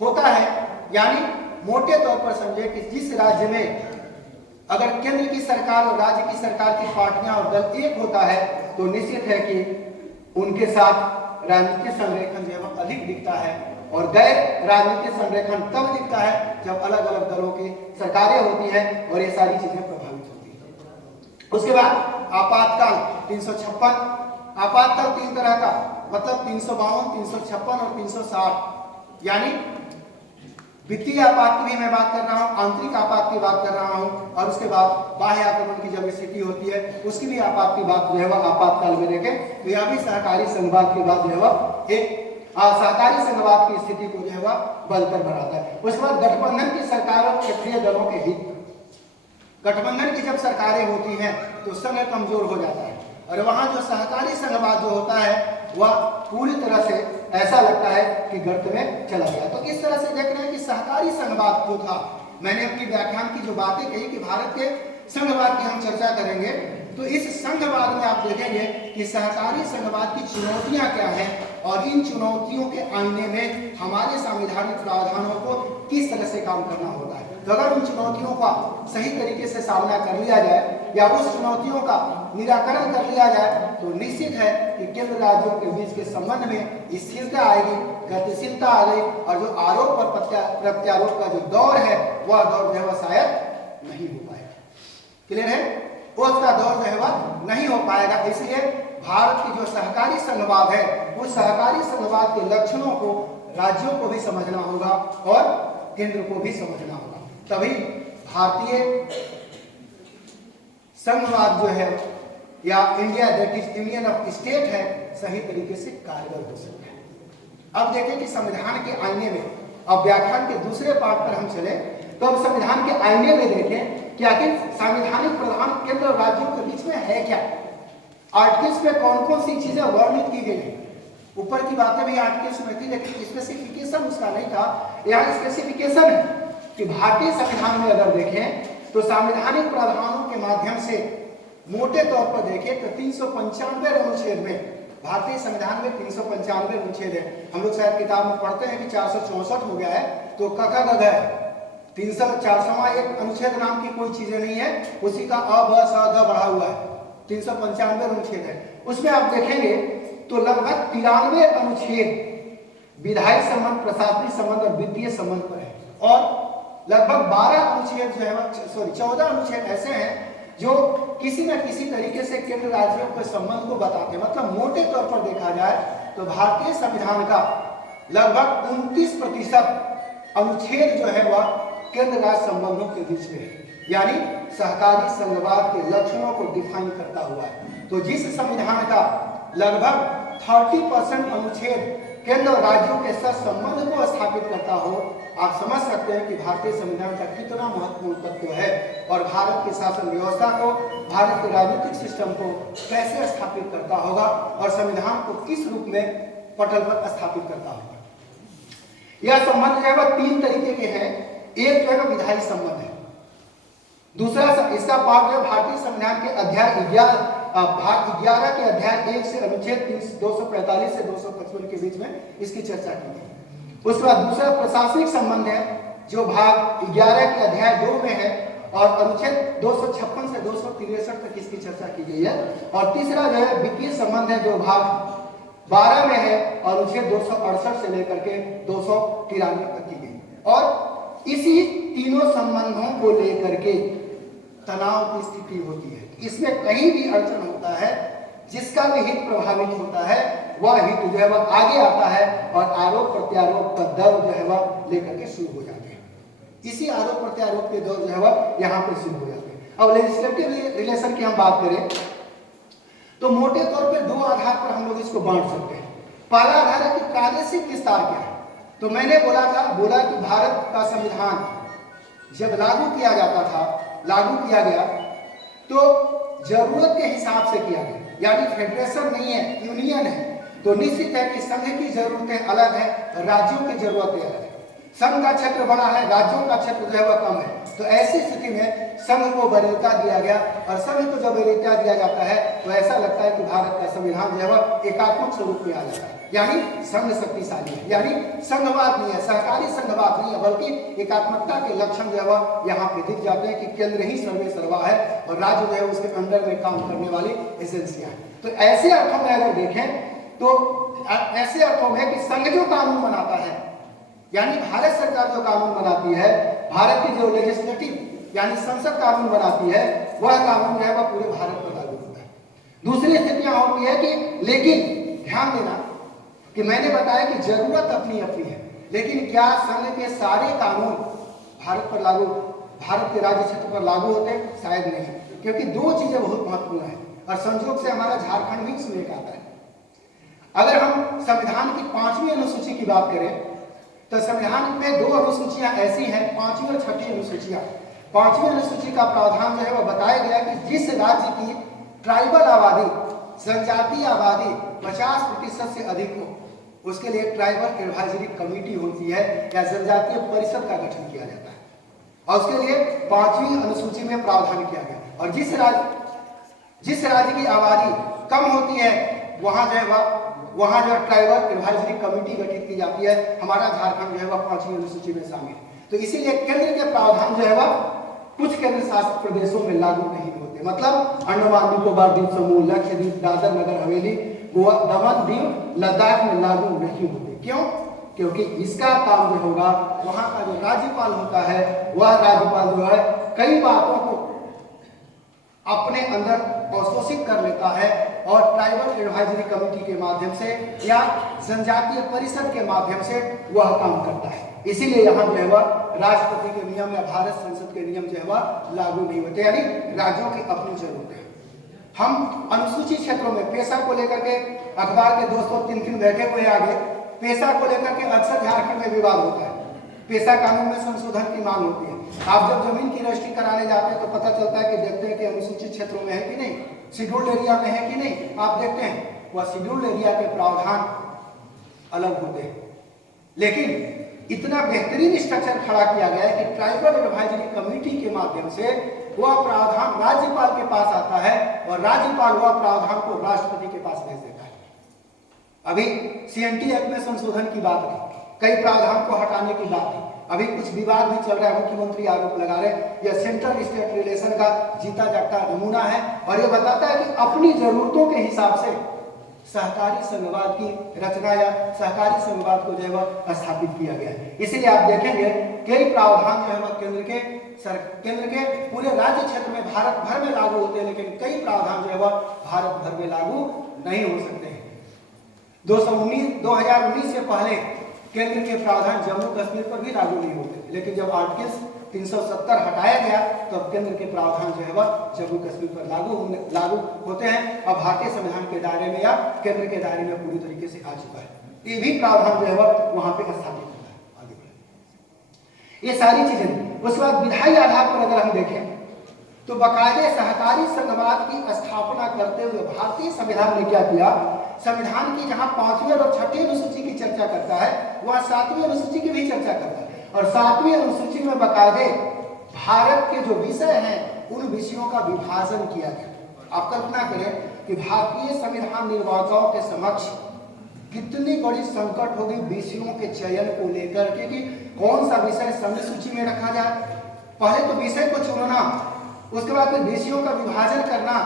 होता है, यानी मोटे तौर पर समझे कि जिस राज्य में अगर केंद्र की सरकार और राज्य की सरकार की पार्टियां और दल एक होता है तो निश्चित है कि उनके साथ राजनीतिक संरेखन जो है वो अधिक दिखता है, और गैर राजनीतिक संरेखन तब दिखता है जब अलग अलग दलों की सरकारें होती हैं और ये सारी चीजें प्रभावित होती हैं। उसके बाद आपातकाल 356, आपातकाल 3 तरह का, मतलब 352, 356 और 360, यानी वित्तीय आपात की भी मैं बात कर रहा हूं, आंतरिक आपात की बात कर रहा हूं, और उसके बाद बाह्य आक्रमण की जब स्थिति होती है उसकी भी आपात की बात जो है वह आपातकाल में देखें तो यह भी सहकारी संघवाद की बात जो है वह एक सहकारी संघवाद की स्थिति को जो है वह बलकर बढ़ाता है। उसके बाद गठबंधन की सरकार और क्षेत्रीय दलों के हित, गठबंधन की जब सरकारें होती हैं तो संघ कमजोर हो जाता है और वहां जो सहकारी संघवाद जो होता है वह पूरी तरह से ऐसा लगता है कि गर्त में चला गया। तो इस तरह से देख रहे हैं कि सहकारी संघवाद जो था, मैंने अपनी व्याख्यान की जो बातें कही कि भारत के संघवाद की हम चर्चा करेंगे, तो इस संघवाद में आप देखेंगे कि सहकारी संघवाद की चुनौतियां क्या हैं और इन चुनौतियों के आईने में हमारे संवैधानिक प्रावधानों को किस तरह से काम करना होता है। तो अगर उन चुनौतियों का सही तरीके से सामना कर लिया जाए या उस चुनौतियों का निराकरण कर लिया जाए तो निश्चित है कि केंद्र राज्यों के बीच के संबंध में स्थिरता आएगी, गतिशीलता आ गई, और जो आरोप और प्रत्यारोप का जो दौर है वह दौर जो है वह शायद नहीं हो पाएगा। क्लियर है, उसका दौर जो है वह नहीं हो पाएगा। इसलिए भारत की जो सहकारी संघवाद है उस सहकारी संघवाद के लक्षणों को राज्यों को भी समझना होगा और केंद्र को भी समझना होगा, तभी भारतीय संघवाद जो है या India that is union of state है सही तरीके से कारगर हो सकता है। अब देखें कि संविधान के आईने में, अब व्याख्यान के दूसरे पार्ट पर हम चले तो अब संविधान के आईने में देखें कि आखिर संवैधानिक प्रावधान केंद्र और राज्यों के बीच में है क्या, आर्टिकल्स में कौन कौन सी चीजें वर्णित की गई हैं। ऊपर की बातें भी आर्टिकल्स में थी लेकिन स्पेसिफिकेशन उसका नहीं था। यहाँ स्पेसिफिकेशन है कि भारतीय संविधान में अगर देखें तो संवैधानिक प्रावधानों के माध्यम से मोटे तौर पर देखें तो 395 अनुच्छेद में, भारतीय संविधान में 395 अनुच्छेद है। हम लोग शायद किताब में पढ़ते हैं कि 464 हो गया है, तो कखा गघ है 300 एक अनुच्छेद नाम की कोई चीजें नहीं है, उसी का अ ब स द बढ़ा हुआ है, 395 अनुच्छेद है। उसमें आप देखेंगे तो लगभग 93 अनुच्छेद विधायी संबंध, प्रशासनिक संबंध और वित्तीय संबंध पर है, और लगभग 12 अनुच्छेद जो है 14 अनुच्छेद ऐसे हैं जो किसी न किसी तरीके से केंद्र राज्यों के संबंध को बताते हैं। मतलब मोटे तौर पर देखा जाए तो भारतीय संविधान का लगभग 29% अनुच्छेद जो है वह केंद्र राज्य संबंधों के बीच में है, यानी सहकारी संघवाद के लक्षणों को डिफाइन करता हुआ है। तो जिस संविधान का लगभग 30% अनुच्छेद केंद्र और राज्यों के साथ संबंध को स्थापित करता हो, आप समझ सकते हैं कि भारतीय संविधान का कितना महत्वपूर्ण तत्व है और भारत की शासन व्यवस्था को, भारत के राजनीतिक सिस्टम को कैसे स्थापित करता होगा और संविधान को किस रूप में पटल पर स्थापित करता होगा। यह संबंध जो है वह 3 तरीके के हैं। एक जो है विधायी संबंध है, दूसरा इसका पार्ट जो भारतीय संविधान के अध्याय 11 के अध्याय 1 से अनुच्छेद 245 से 255 के बीच में इसकी चर्चा की गई। उसके बाद दूसरा प्रशासनिक संबंध है जो भाग 11 के अध्याय 2 में है और अनुच्छेद 256 से 263 तक इसकी चर्चा की गई है। और तीसरा जो है वित्तीय संबंध है, जो भाग 12 में है, अनुच्छेद 268 से लेकर के 293 तक की गई। और इसी तीनों संबंधों को लेकर के तनाव की स्थिति होती है। इसमें कहीं भी अड़चन होता है, जिसका भी हित प्रभावित होता है, वह हित जो है वह आगे आता है और आरोप प्रत्यारोप का दौर जो है वह लेकर के शुरू हो जाते हैं। इसी आरोप प्रत्यारोप के दौर जो है वह यहाँ पे शुरू हो जाते हैं। अब लेजिस्लेटिव रिलेशन की हम बात करें तो मोटे तौर पे दो आधार पर हम लोग इसको बांट सकते हैं। पहला आधार है कि प्रादेशिक विस्तार क्या है। तो मैंने बोला कि भारत का संविधान जब लागू किया गया तो जरूरत के हिसाब से किया गया, यानी फेडरेशन नहीं है, यूनियन है। तो निश्चित है कि संघ की जरूरतें अलग है, राज्यों की जरूरतें अलग है। संघ का क्षेत्र बड़ा है, राज्यों का क्षेत्र जो है वह कम है। तो ऐसी स्थिति में संघ को वरीयता दिया गया, और संघ को जब वरीयता दिया जाता है तो ऐसा लगता है कि भारत का संविधान जो है वह एकात्मक स्वरूप में आ जाता है, यानी संघ शक्तिशाली है, यानी संघवाद नहीं है, सहकारी संघवाद नहीं है, बल्कि एकात्मकता के लक्षण जो है वह यहाँ पे दिख जाते हैं कि केंद्र ही सर्वे सर्वा है और राज्य जो है उसके अंडर में काम करने वाली एजेंसियां हैं। तो ऐसे अर्थों में अगर देखें तो ऐसे अर्थों में कि संघ जो कानून बनाता है, यानी भारत सरकार जो कानून बनाती है, भारत की जो लेजिस्लेटिव यानी संसद कानून बनाती है, वह कानून जो है वह पूरे भारत पर लागू होता है। दूसरी स्थितियां होती है कि, लेकिन ध्यान देना कि मैंने बताया कि जरूरत अपनी अपनी है, लेकिन क्या संघ के सारे कानून भारत के राज्य क्षेत्र पर लागू होते हैं? शायद नहीं, क्योंकि दो चीजें बहुत महत्वपूर्ण है और संयोग से हमारा झारखंड भी इसमें एक आता है। अगर हम संविधान की 5वीं अनुसूची की बात करें तो संविधान में दो अनुसूचियां ऐसी हैं, 5वीं और 6वीं अनुसूचियां। 5वीं अनुसूची का प्रावधान जो है वह बताया गया कि जिस राज्य की ट्राइबल आबादी, जनजातीय आबादी 50% से अधिक हो, उसके लिए ट्राइबल एडवाइजरी कमेटी होती है या जनजातीय परिषद का गठन किया जाता है, और उसके लिए 5वीं अनुसूची में प्रावधान किया गया। और जिस राज्य की आबादी कम होती है वहां जो ट्राइबल एडवाइजरी कमेटी गठित की जाती है। हमारा झारखंड जो है वह 5वीं अनुसूची में शामिल है। तो इसीलिए केंद्र के प्रावधान जो है वह कुछ केंद्र शासित प्रदेशों में लागू नहीं होते, मतलब अंडमान निकोबार द्वीप समूह, लक्षद्वीप, दादर नगर हवेली, गोवा, दमन दीव, लद्दाख में लागू नहीं होते। क्यों? क्योंकि इसका काम जो होगा, वहां का जो राज्यपाल होता है, वह राज्यपाल जो है कई बातों को अपने अंदर अवशोषित कर लेता है और ट्राइबल एडवाइजरी कमेटी के माध्यम से या जनजातीय परिषद के माध्यम से वह काम करता है। इसीलिए यहाँ जो है वह राष्ट्रपति के नियम या भारत संसद के नियम जो है वह लागू नहीं होते, यानी राज्यों की अपनी जरूरत है। हम अनुसूचित क्षेत्रों में पेशा को लेकर के अखबार के दोस्तों 3 बैठे हुए आगे, पेशा को लेकर के अक्सर झारखंड में विवाद होता है। पेशा कानून में संशोधन की मांग होती है। आप जब जमीन की रजिस्ट्री कराने जाते हैं तो पता चलता है कि देखते हैं कि अनुसूचित क्षेत्रों में है कि नहीं, शेड्यूल्ड एरिया में है कि नहीं। आप देखते हैं वह शेड्यूल्ड एरिया के प्रावधान अलग होते हैं, लेकिन इतना बेहतरीन स्ट्रक्चर खड़ा किया गया है कि ट्राइबल एडवाइजरी कमेटी के माध्यम से वह प्रावधान राज्यपाल के पास आता है और राज्यपाल वह प्रावधान को राष्ट्रपति के पास भेज देता है। अभी सीएनटी एक्ट में संशोधन की बात थी, कई प्रावधान को हटाने की बात थी, अभी कुछ विवाद भी चल रहा है, मुख्यमंत्री आरोप लगा रहे हैं। यह सेंट्रल स्टेट रिलेशन का जीता जागता नमूना है और यह बताता है कि अपनी जरूरतों के हिसाब से सहकारी संघवाद की रचना या सहकारी संघवाद को जो है वह स्थापित किया गया है। इसीलिए आप देखेंगे कई प्रावधान जो है वह केंद्र के पूरे राज्य क्षेत्र में भारत भर में लागू होते हैं, लेकिन कई प्रावधान जो है वह भारत भर में लागू नहीं हो सकते हैं। 2019 से पहले केंद्र के प्रावधान जम्मू कश्मीर पर भी लागू नहीं होते, लेकिन जब आर्टिकल 370 हटाया गया तो केंद्र के प्रावधान जो है वह जम्मू कश्मीर पर लागू होते हैं और भारतीय संविधान के दायरे में या केंद्र के दायरे में पूरी तरीके से आ चुका है। ये भी प्रावधान जो है वह वहां पे स्थापित होता है। आगे बढ़े ये सारी चीजें। उसके बाद विधायी आधार पर अगर हम देखें तो बाकायदे सहकारी संघवाद की स्थापना करते हुए भारतीय संविधान ने क्या किया, संविधान की जहां 5वीं और 6वीं अनुसूची की चर्चा करता है वह 7वीं अनुसूची की भी चर्चा करता है और 7वीं अनुसूची में बाकायदे भारत के जो विषय हैं उन विषयों का विभाजन किया गया। आप कल्पना करें कि भारतीय संविधान निर्माताओं के समक्ष कितनी बड़ी संकट होगी विषयों के चयन को लेकर के कि कौन सा विषय संघ सूची में रखा जाए, पहले तो विषय को चुनना, उसके बाद फिर विषयों का विभाजन करना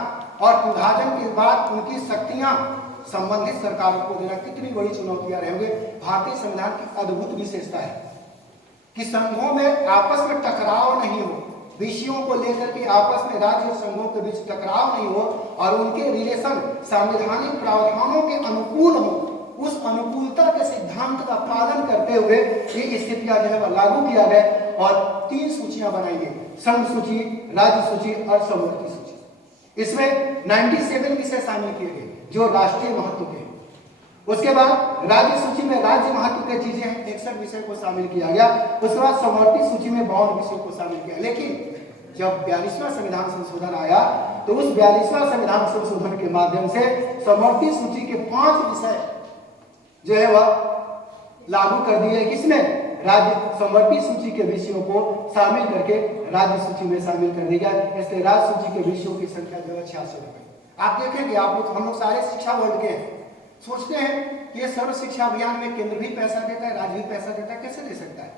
और विभाजन के बाद उनकी शक्तियां संबंधित सरकारों को देना। कितनी बड़ी चुनौतियां रहेंगे। भारतीय संविधान की अद्भुत विशेषता है कि संघों में आपस में टकराव नहीं हो, विषयों को लेकर के आपस में राज्य संघों के बीच टकराव नहीं हो और उनके रिलेशन संवैधानिक प्रावधानों के अनुकूल हो। उस अनुकूलता के सिद्धांत का पालन करते हुए ये स्थितियां जो है लागू किया गया और 3 सूचियां बनाई गई, संघ सूची, राज्य सूची और समवर्ती सूची। इसमें 97 विषय शामिल किए गए जो राष्ट्रीय महत्व के। उसके बाद राज्य सूची में राज्य महत्व के चीजें 61 विषय को शामिल किया गया। उसके बाद समवर्ती सूची में 52 विषयों को शामिल किया। लेकिन जब 42वां संविधान संशोधन आया तो उस 42वां संविधान संशोधन के माध्यम से समवर्ती सूची के 5 विषय जो है वह लागू कर दिए। किसमें? राज्य समवर्ती सूची के विषयों को शामिल करके राज्य सूची में शामिल कर दिया गया। इससे राज्य सूची के विषयों की संख्या जो है 66 हो गई। आप देखेंगे, आप लोग हम लोग सारे शिक्षा वर्ग के हैं, सोचते हैं कि ये सर्व शिक्षा अभियान में केंद्र भी पैसा देता है, राज्य भी पैसा देता है, कैसे दे सकता है?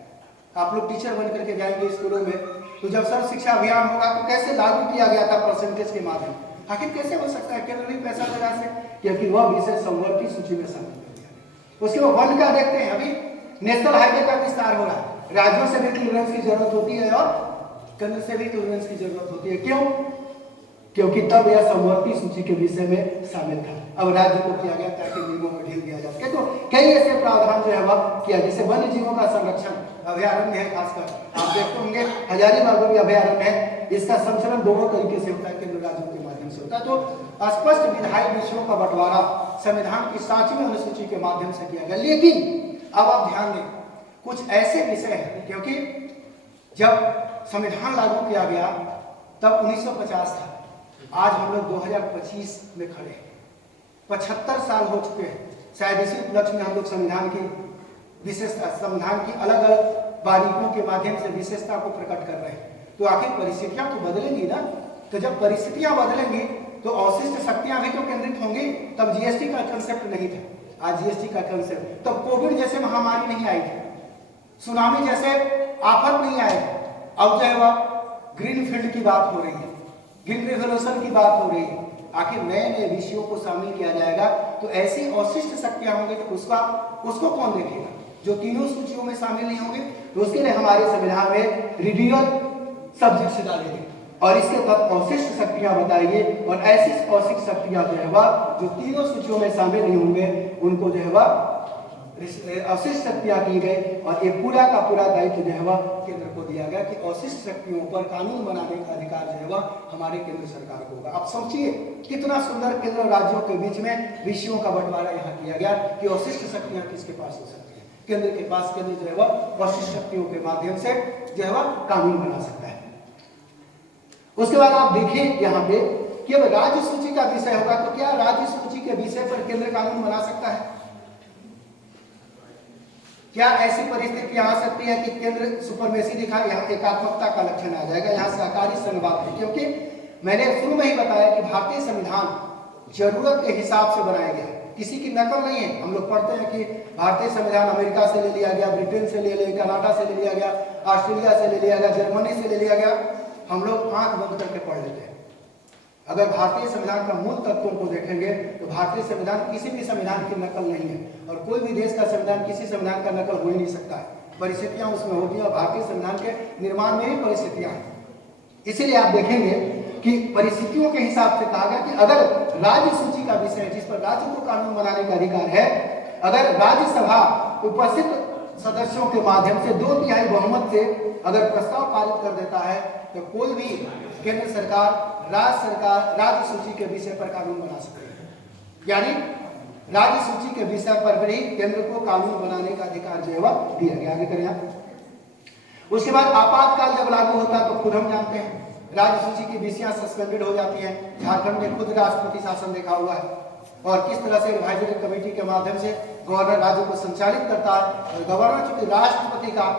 आप लोग टीचर बन करके जाएंगे स्कूलों में, तो जब सर्व शिक्षा अभियान होगा तो कैसे लागू किया गया था परसेंटेज के माध्यम, आखिर कैसे हो सकता है केंद्र भी पैसा दे रहा है? क्योंकि वह विषय समवर्ती सूची में शामिल कर दिया गया। उसके बाद वन का देखते हैं, अभी नेशनल हाईवे का विस्तार हो रहा है, राज्यों से भी क्लियरेंस की जरूरत होती है और केंद्र से भी क्लियरेंस की जरूरत होती है। क्यों? क्योंकि तब यह समवर्ती सूची के विषय में शामिल था। अब राज्य को किया गया ताकि नियमों में ढील दिया जा सके। तो कई ऐसे प्रावधान जो है वह किया, जैसे वन्य जीवों का संरक्षण अभयारण्य है, खासकर आप देखते होंगे हजारीबाग में भी अभयारण्य है, इसका संचलन दोनों तरीके से होता है, केंद्र राज्यों के माध्यम से होता है। तो स्पष्ट विधायी विषयों का बंटवारा संविधान की 7वीं अनुसूची के माध्यम से किया गया। लेकिन अब आप ध्यान दें, कुछ ऐसे विषय हैं, क्योंकि जब संविधान लागू किया गया तब 1950 था, आज हम लोग 2025 में खड़े हैं, 75 साल हो चुके हैं। शायद इसी उपलक्ष्य में हम लोग संविधान की विशेषता, संविधान की अलग अलग बारीकियों के माध्यम से विशेषता को प्रकट कर रहे हैं। तो आखिर परिस्थितियां तो बदलेंगी ना, तो जब परिस्थितियां बदलेंगी तो अवशिष्ट शक्तियां भी तो केंद्रित होंगी। तब जीएसटी का कंसेप्ट नहीं था, आज जीएसटी का कंसेप्ट, तब कोविड जैसे महामारी नहीं आई थी, सुनामी जैसे आफत नहीं आई। अब जो है वह ग्रीन फील्ड की बात हो रही है, ग्रीन रिवोल्यूशन की बात हो रही है। आखिर नए नए विषयों को शामिल किया जाएगा तो ऐसी अवशिष्ट शक्तियां होंगी तो उसको कौन देखेगा? जो तीनों सूचियों में शामिल नहीं होंगे। तो उसके लिए हमारे संविधान में रिन्यूअल सब्जेक्ट्स डालेंगे और इसके तहत अवशिष्ट शक्तियां बताएंगे और ऐसी अवशिष्ट शक्तियां जो है वह जो तीनों सूचियों में शामिल नहीं होंगे उनको जो है वह अवशिष्ट शक्तियां की गई और ये पूरा का पूरा दायित्व जो है वह केंद्र को दिया गया कि अवशिष्ट शक्तियों पर कानून बनाने का अधिकार जो है वह हमारे केंद्र सरकार को होगा। आप सोचिए कितना सुंदर केंद्र और राज्यों के बीच में विषयों का बंटवारा यहाँ किया गया कि अवशिष्ट शक्तियां किसके पास हो सकती है? केंद्र के पास। केंद्र जो है वह अवशिष्ट शक्तियों के माध्यम से जो है वह कानून बना सकता है। उसके बाद आप देखिए यहाँ पे कि अब राज्य सूची का विषय होगा तो क्या राज्य सूची के विषय पर केंद्र कानून बना सकता है? क्या ऐसी परिस्थिति आ सकती है कि केंद्र सुपरमेसी दिखाए? यहाँ एकात्मकता का लक्षण आ जाएगा, यहाँ सहकारी संघवाद है। क्योंकि मैंने शुरू में ही बताया कि भारतीय संविधान जरूरत के हिसाब से बनाया गया, किसी की नकल नहीं है। हम लोग पढ़ते हैं कि भारतीय संविधान अमेरिका से ले लिया गया, ब्रिटेन से ले लिया, कनाडा से ले लिया गया, ऑस्ट्रेलिया से ले लिया गया, जर्मनी से ले लिया गया। हम लोग आंख बंद करके पढ़ लेते हैं। अगर भारतीय संविधान का मूल तत्वों को देखेंगे तो भारतीय संविधान किसी भी संविधान की नकल नहीं है और कोई भी देश का संविधान किसी संविधान का नकल हो ही नहीं सकता है। परिस्थितियां उसमें होगी और भारतीय संविधान के निर्माण में ही परिस्थितियां हैं। इसीलिए आप देखेंगे कि परिस्थितियों के हिसाब से कहा गया कि अगर राज्य सूची का विषय जिस पर राज्य को कानून बनाने का अधिकार है, अगर राज्यसभा उपस्थित सदस्यों के माध्यम से 2/3 बहुमत से अगर प्रस्ताव पारित कर देता है तो कोई भी केंद्र सरकार राज्य सूची के विषय पर कानून बना सकती है। यानी राज्य सूची के विषय पर भी केंद्र को कानून बनाने का अधिकार जो है वह दिया गया। आगे करें आप। उसके बाद आपातकाल जब लागू होता है तो खुद हम जानते हैं राज्य सूची की विषयां सस्पेंडेड हो जाती हैं। झारखंड में खुद राष्ट्रपति शासन देखा हुआ है और किस तरह से एडवाइजरी कमेटी के माध्यम से गवर्नर राज्य को संचालित करता है और गवर्नर चूंकि राष्ट्रपति का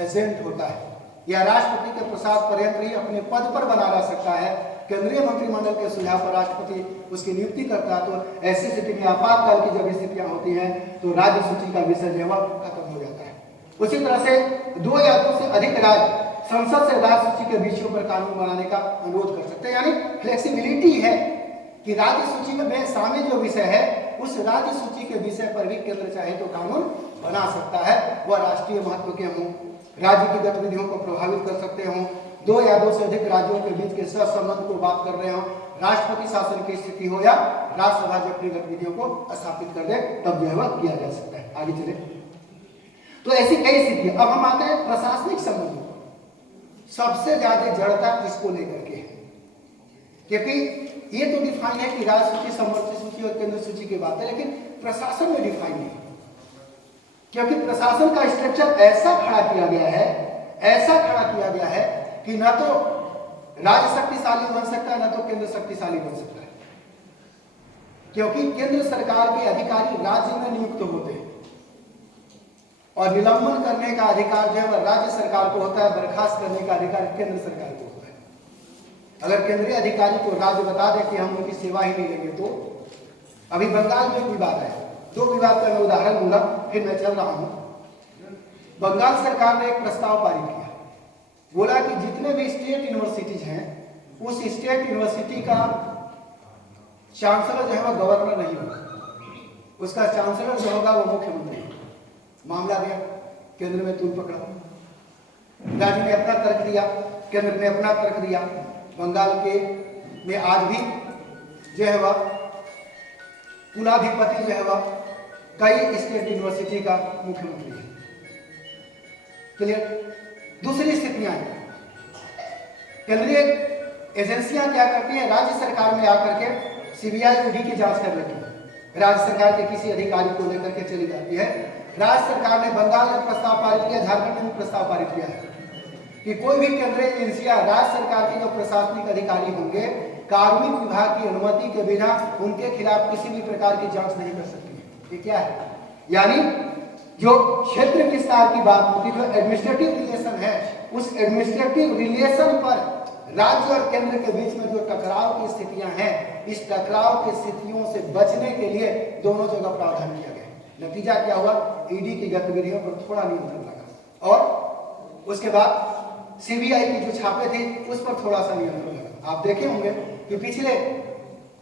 एजेंट होता है या राष्ट्रपति के प्रसाद पर्यंत ही अपने पद पर बना रह सकता है। केंद्रीय मंत्रिमंडल के सुझाव पर राष्ट्रपति उसकी नियुक्ति करता है। तो ऐसी स्थिति में आपातकाल की जब स्थितियां होती हैं तो राज्य सूची का विषय जो है खत्म हो जाता है। उसी तरह से 2 या 2 से अधिक राज्य संसद से राज्य सूची के विषयों पर कानून बनाने का अनुरोध कर सकते हैं। यानी फ्लेक्सिबिलिटी है कि राज्य सूची में शामिल जो विषय है उस राज्य सूची के विषय पर भी केंद्र चाहे तो कानून बना सकता है। वह राष्ट्रीय महत्व के हों, राज्य की गतिविधियों को प्रभावित कर सकते हों, दो या दो से अधिक राज्यों के बीच के सहसंबंध को बात कर रहे हों, राष्ट्रपति शासन की स्थिति हो या राज्यसभा जो अपनी गतिविधियों को स्थापित कर दे, तब जो है वह किया जा सकता है। आगे चले तो ऐसी कई स्थितियां। अब हम आते हैं प्रशासनिक संबंधों। सबसे ज्यादा जड़ता इसको लेकर के है, क्योंकि ये तो डिफाइन है कि राज्य सूची, समवर्ती सूची और केंद्र सूची की बात है, लेकिन प्रशासन में डिफाइन नहीं, क्योंकि प्रशासन का स्ट्रक्चर ऐसा खड़ा किया गया है कि ना तो राज्य शक्तिशाली बन सकता है, ना तो केंद्र शक्तिशाली बन सकता है, क्योंकि केंद्र सरकार के अधिकारी राज्य में नियुक्त होते हैं और निलंबन करने का अधिकार जो है वह राज्य सरकार को होता है, बर्खास्त करने का अधिकार केंद्र सरकार को होता है। अगर केंद्रीय अधिकारी को राज्य बता दे कि हम उनकी सेवा ही नहीं लेंगे तो अभी बंगाल में एक विवाद है, दो विवाद का मैं उदाहरण दूंगा फिर मैं चल रहा हूं। बंगाल सरकार ने एक प्रस्ताव पारित किया, बोला कि जितने भी स्टेट यूनिवर्सिटीज हैं उस स्टेट यूनिवर्सिटी का चांसलर जो है वह गवर्नर नहीं होगा, उसका चांसलर जो होगा वो मुख्यमंत्री। मामला गया केंद्र में तूल पकड़ा, राज्य ने अपना तर्क दिया, केंद्र ने अपना तर्क दिया। बंगाल के में आज भी जो है वह कुलाधिपति जो है वह कई स्टेट यूनिवर्सिटी का मुख्यमंत्री है। क्लियर। दूसरी स्थितियां हैं, केंद्रीय एजेंसियां क्या करती हैं, राज्य सरकार में आकर के सीबीआई ईडी की जांच कर लेती है, राज्य सरकार के किसी अधिकारी को लेकर के चली जाती है। राज्य सरकार ने बंगाल में प्रस्ताव पारित किया, झारखंड में भी प्रस्ताव पारित किया है कि कोई भी केंद्रीय एजेंसियां राज्य सरकार के जो प्रशासनिक अधिकारी होंगे कार्मिक विभाग की अनुमति के बिना उनके खिलाफ किसी भी प्रकार की जांच नहीं कर सकती है। ये क्या है, यानी जो क्षेत्र विस्तार की बात होती है, जो एडमिनिस्ट्रेटिव रिलेशन है, उस एडमिनिस्ट्रेटिव रिलेशन पर राज्य और केंद्र के बीच में जो टकराव की स्थितियां हैं, इस टकराव की स्थितियों से बचने के लिए दोनों जगह प्रावधान किया गया। नतीजा क्या हुआ, ईडी की गतिविधियों पर थोड़ा नियंत्रण लगा और उसके बाद सीबीआई की जो छापे थे उस पर थोड़ा सा नियंत्रण लगा। आप देखे होंगे कि पिछले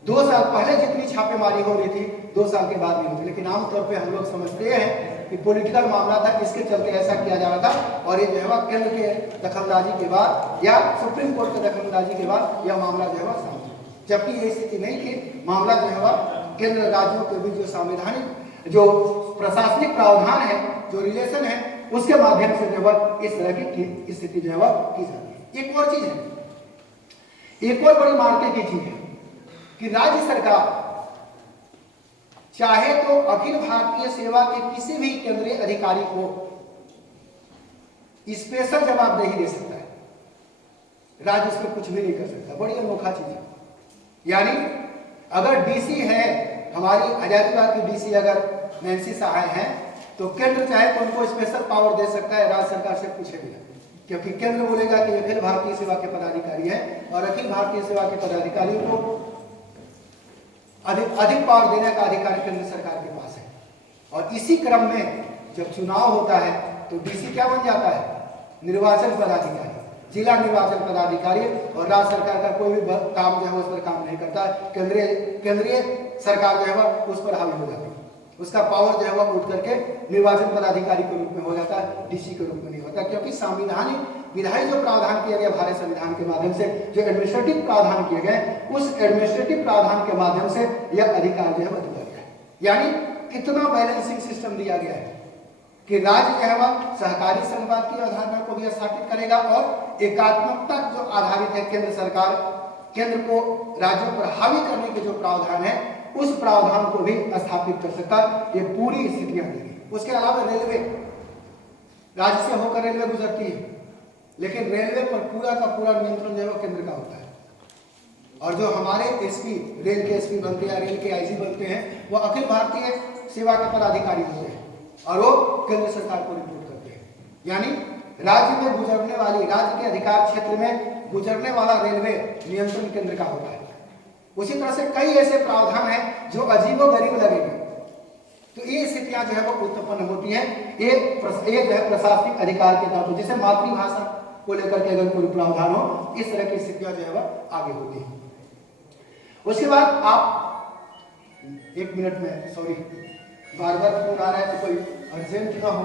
2 साल पहले जितनी छापेमारी हो रही थी 2 साल के बाद नहीं होती, लेकिन आमतौर पे हम लोग समझते हैं कि पॉलिटिकल मामला था, इसके चलते ऐसा किया जा रहा था और ये जो है केंद्र के दखलंदाजी के बाद या सुप्रीम कोर्ट के दखलंदाजी के बाद यह मामला जो है सामने, जबकि ये स्थिति नहीं थी। मामला जो है केंद्र राज्यों के बीच जो संवैधानिक जो प्रशासनिक प्रावधान है, जो रिलेशन है, उसके माध्यम से जो है इस तरह की स्थिति जो है की जाती है। एक और चीज है, एक और बड़ी मार्के की चीज है कि राज्य सरकार चाहे तो अखिल भारतीय सेवा के किसी भी केंद्रीय अधिकारी को स्पेशल जवाबदेही दे सकता है, राज्य उसमें कुछ भी नहीं कर सकता। बड़ी अनोखा चीज है। यानी अगर डीसी है, हमारी हजारीबाग की डीसी अगर नैन्सी सहाय हैं, तो केंद्र चाहे तो उनको स्पेशल पावर दे सकता है, राज्य सरकार से पूछे बिना, क्योंकि केंद्र बोलेगा कि अखिल भारतीय सेवा के पदाधिकारी हैं और अखिल भारतीय सेवा के पदाधिकारियों को अधिक पावर देने का अधिकार केंद्र सरकार के पास है। और इसी क्रम में जब चुनाव होता है तो डीसी क्या बन जाता है, निर्वाचन पदाधिकारी, जिला निर्वाचन पदाधिकारी, और राज्य सरकार का कोई भी काम जो है उस पर काम नहीं करता। केंद्रीय सरकार जो है उस पर हावी हो जाती है, उसका पावर जो है वह उठ करके निर्वाचन पदाधिकारी के रूप में हो जाता है, डीसी के रूप में नहीं होता, क्योंकि संविधानिक विधायी जो प्रावधान किया गया भारत संविधान के माध्यम से, जो एडमिनिस्ट्रेटिव प्रावधान किए गए, उस एडमिनिस्ट्रेटिव प्रावधान के माध्यम से यह अधिकार जो है बदल गया है। यानी कितना बैलेंसिंग सिस्टम दिया गया है कि राज्य जो है वह सहकारी संघवाद की अवधारणा को भी स्थापित करेगा और एकात्मकता जो आधारित है, केंद्र सरकार केंद्र को राज्यों पर हावी करने के जो प्रावधान है उस प्रावधान को भी स्थापित कर सकता है। ये पूरी स्थितियां देगी। उसके अलावा रेलवे, राज्य से होकर रेलवे गुजरती है, लेकिन रेलवे पर पूरा का पूरा नियंत्रण जो है केंद्र का होता है। और जो हमारे एसपी, रेल के एसपी बनते हैं, रेल के आईजी बनते हैं, वो अखिल भारतीय सेवा के पदाधिकारी होते हैं और वो केंद्र सरकार को रिपोर्ट करते हैं। यानी राज्य में गुजरने वाली, राज्य के अधिकार क्षेत्र में गुजरने वाला रेलवे नियंत्रण केंद्र का होता है। उसी तरह से कई ऐसे प्रावधान हैं जो अजीबोगरीब लगेंगे, तो ये स्थितियां जो है वो उत्पन्न होती हैं। ये जो है प्रशासनिक अधिकार के तहत, जैसे मातृभाषा, को लेकर के अगर कोई प्रावधान हो, इस तरह की स्थितियां जो है वह आगे होती है। उसके बाद आप 1 मिनट में, सॉरी बार बार फोन आ रहा है तो कोई अर्जेंट ना हो,